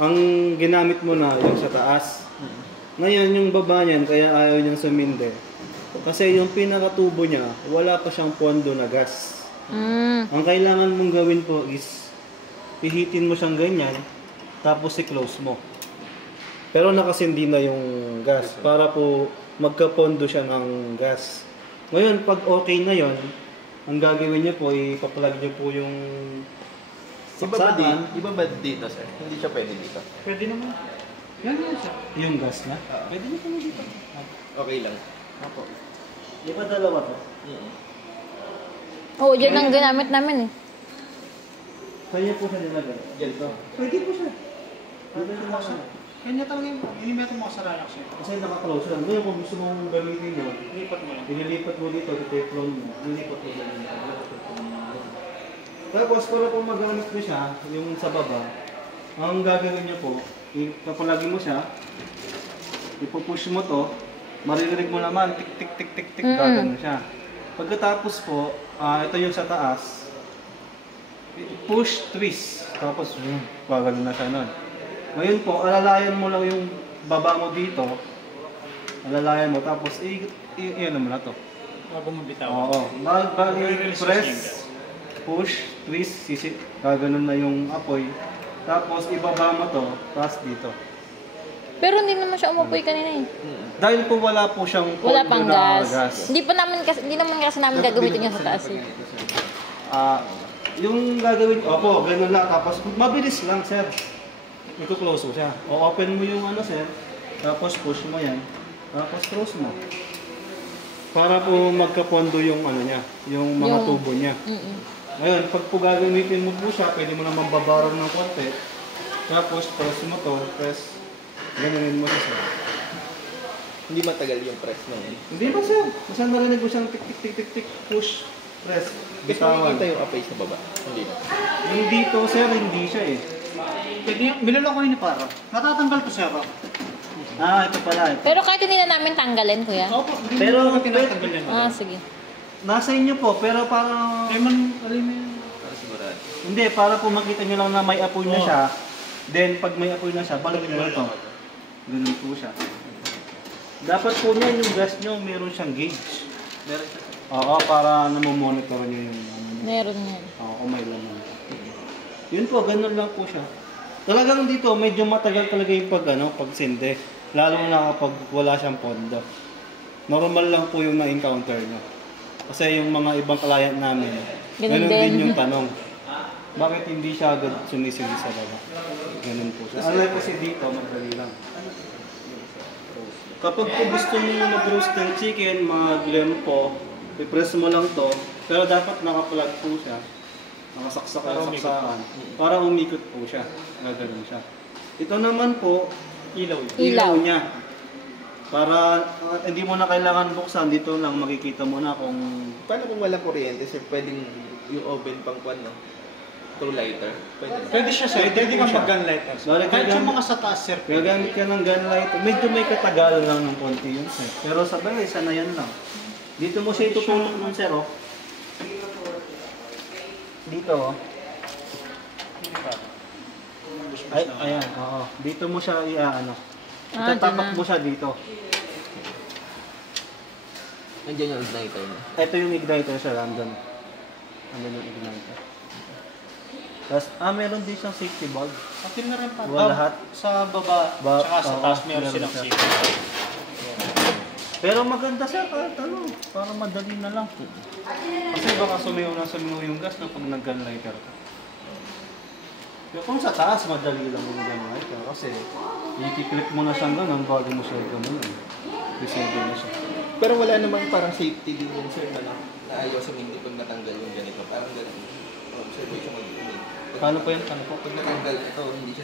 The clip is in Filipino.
Ang ginamit mo na yung sa taas. Ngayon yung baba niyan kaya ayaw niyang sumindi. Kasi yung pinakatubo niya, wala pa siyang pondo na gas. Ang kailangan mong gawin po is pihitin mo siyang ganyan, tapos i-close mo. Pero nakasindi na yung gas para po magkapondo siya ng gas. Ngayon, pag okay na yon, ang gagawin niyo po, ipa-plug niyo po yung saksakan. Iba ba dito, sir? Hindi siya pwede dito. Pwede naman. Yan siya. Yung gas na? Pwede naman dito. Okay lang. Opo. Di ba dalawa to? Oo, dyan ang ginamit namin eh. Kaya po siya nilagay. Ganito. Pwede po siya. Pwede po siya. Kanya talaga yung inimeto mo sa relax siya. Kasi naka-close lang. Ngayon kung gusto mong gamitin yun, Lipat mo lang. ililipat mo dito, teflon mo. Ililipat mo dito. Tapos para po magamit mo siya, yung sa baba, ang gagawin niyo po, kapalagi mo siya, ipupush mo to, maririnig mo naman, tik tik tik tik tik, gagawin siya. Pagkatapos po, ito yung sa taas, push, twist, tapos gagawin na siya nun. Ngayon po, alalayan mo lang yung baba mo dito, alalayan mo, tapos i-ano mo na to. Bago mo bitaw. Oo, press, push, twist, gaganon na yung apoy. Tapos ibaba mo to, tapos dito. Pero hindi naman siya umupoy kanina eh. Dahil po wala po siyang Wala pang pondo na gas. Hindi naman kasi namin gagamitin yung sa taas eh. Yung gagawin, opo, ganun lang. Tapos mabilis lang, sir. Ito-close mo siya. O open mo yung ano, sir. Tapos push mo yan. Tapos close mo. Para po magkapondo yung ano niya, yung mga tubo niya. Ngayon, pag po gagamitin mo po siya, pwede mo naman babarang ng konti. Tapos press mo to, press. Ganunin mo siya, sir. Hindi matagal yung press na yun. Hindi ba, sir? Basta narinig mo siyang tik tik tik tik tik, push, press, Gusto bitawan. makikita yung apoy sa baba. Hindi na. Yung dito, sir, hindi siya eh. Pwede yung, bilalo ko yun ni Paro. Natatanggal to, sir. Ito pala. Ito. Pero kahit hindi na namin tanggalin, kuya. Opo, hindi Pero- mo naman tinatanggal yan. Sige. Nasa inyo po, pero parang... Ay man, alam mo yun. Para sigurado. Hindi, para po makita nyo lang na may apoy na siya. Then, pag may apoy na siya, balik nyo ito. Ganun po siya. Dapat po niya yung gas nyo, meron siyang gauge. Meron siya. Oo, para namomonitor nyo yung... Meron yan. Oo, kung may laman. Yun po, ganun lang po siya. Talagang dito, medyo matagal talaga yung pagsindi. Lalo na kapag wala siyang pondo. Normal lang po yung na-encounter nyo. Kasi yung mga ibang client namin, ganun din yung tanong. Bakit hindi siya agad sumisindi sa baba? Ganun po siya. Unlike kasi dito, madali lang. Kapag po gusto mo mag-roast ng chicken, mag-lempo, i-press mo lang to, pero dapat naka-plug po siya. Nakasaksak na saksakan. Para umikot po siya. Gaganon siya. Ito naman po, ilaw niya. Para hindi mo na kailangan buksan, dito lang makikita mo na kung... Paano kung walang kuryente, sir? Pwedeng yung oven pang kwan, no? Through lighter? Pwede siya, sir. Pwede kang mag-gun light. Kahit yung mga sa taas, sir. Gagamit ka ng gun light. Medyo may katagalan lang ng konti yun, sir. Pero sa bagay, sanayan lang. Dito mo siya itutulog nun, sir, oh. Dito, oh. Ay, ayan, oo. Dito mo siya i-ano. Itatapak mo siya dito. Nandiyan yung igniter na. Ito yung igniter, sir. Andun. Andun yung igniter. Tapos, meron din siyang safety bulb. Atin na rin pa. Lahat. Sa baba, tsaka sa taas, meron silang siya. safety. Pero maganda siya kahit ano, para madali na lang. Kasi baka sumiyaw yung gas na pag nag-gun lighter ka. Pero kung sa taas, madali lang yung gun lighter. Kasi i-click mo na siyang ganun bago mo siya ganun. Disable na siya. Pero wala namang parang safety din yun, sir, na ayaw sa hindi pag natanggal yung ganito. Parang ganun. Observation mo din. Paano pa yun? Paano po? Pag natanggal ito, hindi siya